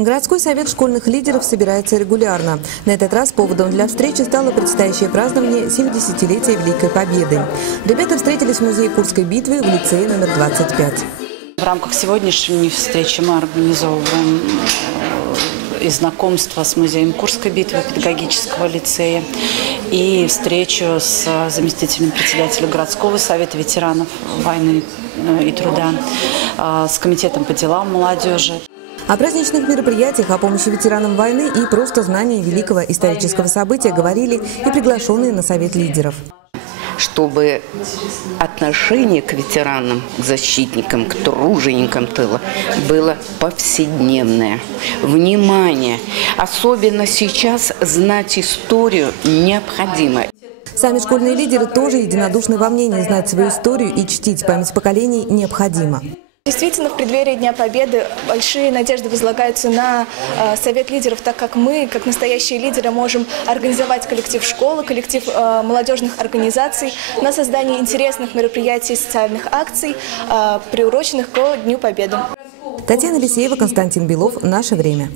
Городской совет школьных лидеров собирается регулярно. На этот раз поводом для встречи стало предстоящее празднование 70-летия Великой Победы. Ребята встретились в музее Курской битвы в лицее номер 25. В рамках сегодняшней встречи мы организовываем и знакомство с музеем Курской битвы педагогического лицея, и встречу с заместителем председателя городского совета ветеранов войны и труда, с комитетом по делам молодежи. О праздничных мероприятиях, о помощи ветеранам войны и просто знании великого исторического события говорили и приглашенные на совет лидеров. Чтобы отношение к ветеранам, к защитникам, к труженикам тыла было повседневное. Внимание! Особенно сейчас знать историю необходимо. Сами школьные лидеры тоже единодушны во мнении: знать свою историю и чтить память поколений необходимо. Действительно, в преддверии Дня Победы большие надежды возлагаются на Совет лидеров, так как мы, как настоящие лидеры, можем организовать коллектив школы, коллектив молодежных организаций на создание интересных мероприятий, социальных акций, приуроченных к Дню Победы. Татьяна Лисеева, Константин Белов. Наше время.